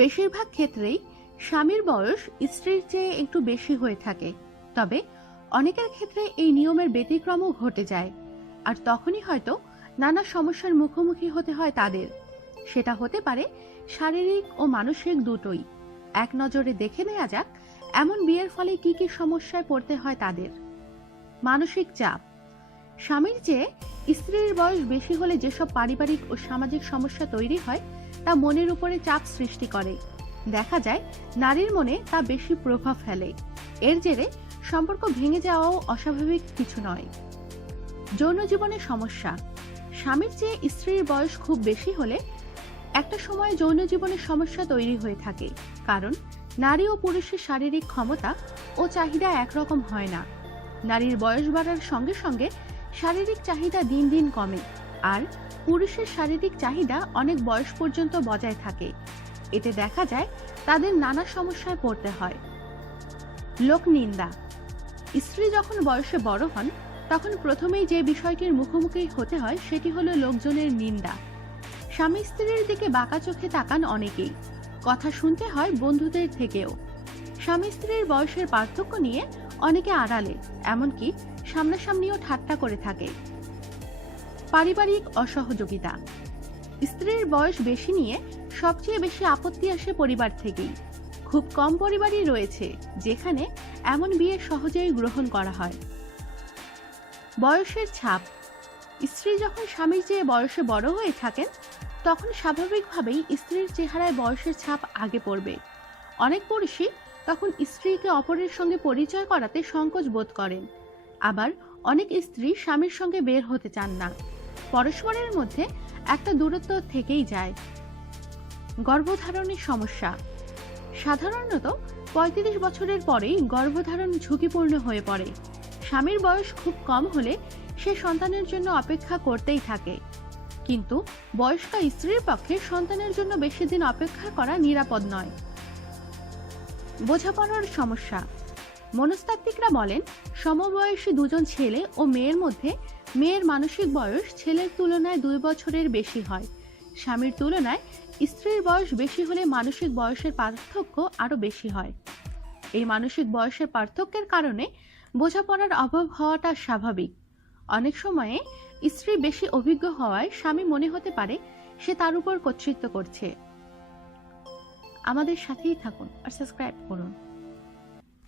বেশিরভাগ ক্ষেত্রেই স্বামীর বয়স স্ত্রীর চেয়ে একটু বেশি হয়ে থাকে, তবে অনেকের ক্ষেত্রে এই নিয়মের ব্যতিক্রমও ঘটে যায়, আর তখনই হয়তো নানা সমস্যার মুখোমুখি হতে হয় তাদের। সেটা হতে পারে শারীরিক ও মানসিক দুটোই। এক নজরে দেখে নেওয়া যাক এমন বিয়ের ফলে কি কি সমস্যায় পড়তে হয় তাদের। মানসিক চাপ। স্বামীর চেয়ে স্ত্রীর বয়স বেশি হলে যেসব পারিবারিক ও সামাজিক সমস্যা তৈরি হয় তা মনের উপরে চাপ সৃষ্টি করে। দেখা যায় নারীর মনে তা বেশি প্রভাব ফেলে। এর জেরে সম্পর্ক ভেঙে যাওয়াও অস্বাভাবিক কিছু নয়। যৌন জীবনের সমস্যা। স্বামীর চেয়ে স্ত্রীর বয়স খুব বেশি হলে একটা সময় যৌন জীবনের সমস্যা তৈরি হয়ে থাকে, কারণ নারী ও পুরুষের শারীরিক ক্ষমতা ও চাহিদা একরকম হয় না। নারীর বয়স বাড়ার সঙ্গে সঙ্গে শারীরিক চাহিদা দিন দিন কমে, আর পুরুষের শারীরিক চাহিদা অনেক বয়স পর্যন্ত বজায় থাকে। এতে দেখা যায় তাদের নানা সমস্যায় পড়তে হয়। লোকনিন্দা। স্ত্রী যখন বয়সে বড় হন তখন প্রথমেই যে বিষয়টির মুখোমুখি হতে হয় সেটি হলো লোকজনের নিন্দা। স্বামী স্ত্রীর দিকে বাঁকা চোখে তাকান অনেকেই, কথা শুনতে হয় বন্ধুদের থেকেও। স্বামী স্ত্রীর বয়সের পার্থক্য নিয়ে অনেকে আড়ালে, এমনকি সামনাসামনিও ঠাট্টা করে থাকে। পারিবারিক অসহযোগিতা। স্ত্রীর বয়স বেশি নিয়ে সবচেয়ে বেশি আপত্তি আসে পরিবার থেকেই। খুব কম পরিবারই রয়েছে যেখানে এমন বিয়ে সহজেই গ্রহণ করা হয়। বয়সের ছাপ। স্ত্রী যখন স্বামীর চেয়ে বয়সে বড় হয়ে থাকেন তখন স্বাভাবিকভাবেই স্ত্রীর চেহারায় বয়সের ছাপ আগে পড়বে। অনেক পুরুষই তখন স্ত্রীকে অপরের সঙ্গে পরিচয় করাতে সংকোচ বোধ করেন। আবার অনেক স্ত্রী স্বামীর সঙ্গে বের হতে চান না। পরস্পরের মধ্যে একটা দূরত্ব থেকেই যায়। গর্ভধারণের সমস্যা। সাধারণত ৩৫ বছরের পরেই গর্ভধারণ ঝুঁকিপূর্ণ হয়ে পড়ে। স্বামীর বয়স খুব কম হলে সে সন্তানের জন্য অপেক্ষা করতেই থাকে, কিন্তু বয়স্কা স্ত্রীর পক্ষে সন্তানের জন্য বেশি দিন অপেক্ষা করা নিরাপদ নয়। বোঝাপড়ার সমস্যা। মনস্তাত্ত্বিকরা বলেন সমবয়সী দুজন ছেলে ও মেয়ের মধ্যে মেয়ের মানসিক বয়স ছেলের তুলনায় 2 বছরের বেশি হয়। স্বামীর তুলনায় স্ত্রীর বয়স বেশি হলে মানসিক বয়সের পার্থক্য আরো বেশি হয়। এই মানসিক বয়সের পার্থক্যের কারণে বোঝাপড়ার অভাব হওয়াটা স্বাভাবিক। অনেক সময়ে স্ত্রী বেশি অভিজ্ঞ হওয়ায় স্বামী মনে হতে পারে সে তার উপর কর্তৃত্ব করছে। আমাদের সাথেই থাকুন আর সাবস্ক্রাইব করুন।